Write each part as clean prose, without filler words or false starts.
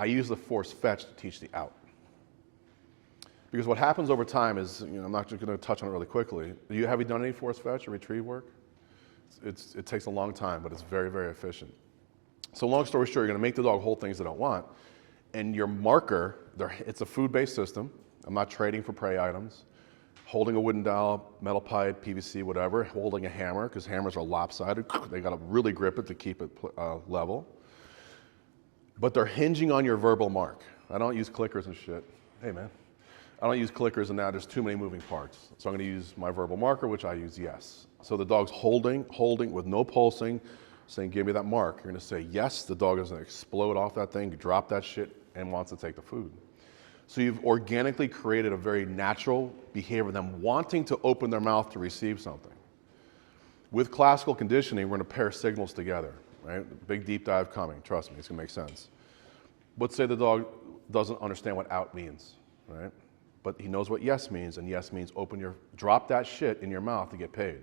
I use the force fetch to teach the out. Because what happens over time is, I'm not just going to touch on it really quickly. Have you done any force fetch or retrieve work? It takes a long time, but it's very, very efficient. So long story short, you're going to make the dog hold things they don't want. And your marker, it's a food-based system. I'm not trading for prey items. Holding a wooden dowel, metal pipe, PVC, whatever. Holding a hammer, because hammers are lopsided. They got to really grip it to keep it level. But they're hinging on your verbal mark. I don't use clickers and shit. Hey, man. I don't use clickers, and now there's too many moving parts. So I'm going to use my verbal marker, which I use yes. So the dog's holding with no pulsing, saying, give me that mark. You're going to say yes. The dog is going to explode off that thing, drop that shit, and wants to take the food. So you've organically created a very natural behavior of them wanting to open their mouth to receive something. With classical conditioning, we're going to pair signals together, right? Big deep dive coming. Trust me, it's going to make sense. Let's say the dog doesn't understand what out means, right? But he knows what yes means, and yes means drop that shit in your mouth to get paid.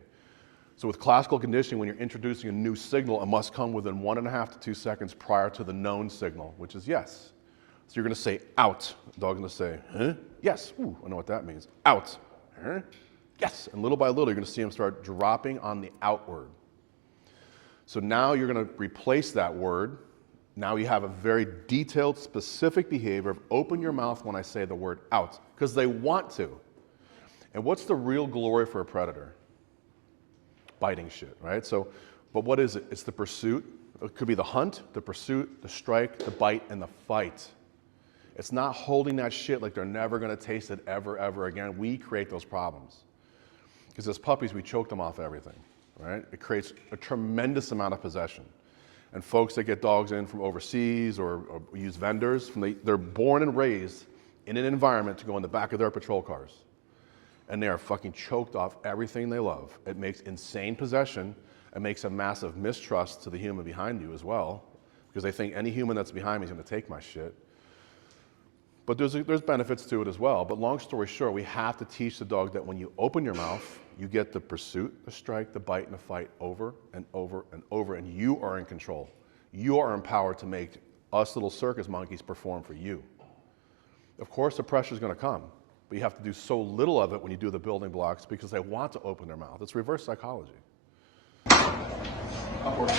So with classical conditioning, when you're introducing a new signal, it must come within 1.5 to 2 seconds prior to the known signal, which is yes. So you're going to say out. The dog's going to say, huh? Yes. Ooh, I know what that means. Out. Huh? Yes. And little by little, you're going to see him start dropping on the out word. So now you're going to replace that word. Now you have a very detailed, specific behavior of open your mouth when I say the word out, because they want to. And what's the real glory for a predator? Biting shit, right? So, but what is it? It's the pursuit. It could be the hunt, the pursuit, the strike, the bite, and the fight. It's not holding that shit like they're never going to taste it ever again. We create those problems. Because as puppies, we choke them off everything, right? It creates a tremendous amount of possession. And folks that get dogs in from overseas or use vendors, they're born and raised in an environment to go in the back of their patrol cars. And they are fucking choked off everything they love. It makes insane possession. It makes a massive mistrust to the human behind you as well, because they think any human that's behind me is going to take my shit. But there's benefits to it as well. But long story short, we have to teach the dog that when you open your mouth, you get the pursuit, the strike, the bite, and the fight over and over and over, and you are in control. You are empowered to make us little circus monkeys perform for you. Of course, the pressure is going to come, but you have to do so little of it when you do the building blocks because they want to open their mouth. It's reverse psychology. Upward.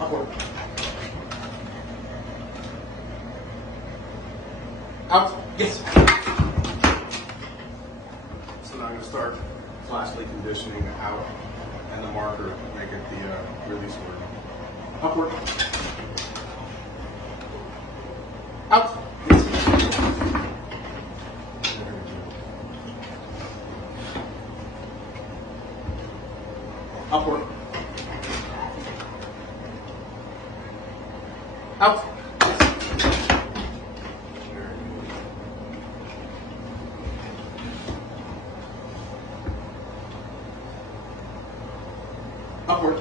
Upward. Out. Yes. So now I'm going to start classically conditioning the out and the marker to make it the release word. Upward. Out. Yes. Upward. Out. Upward.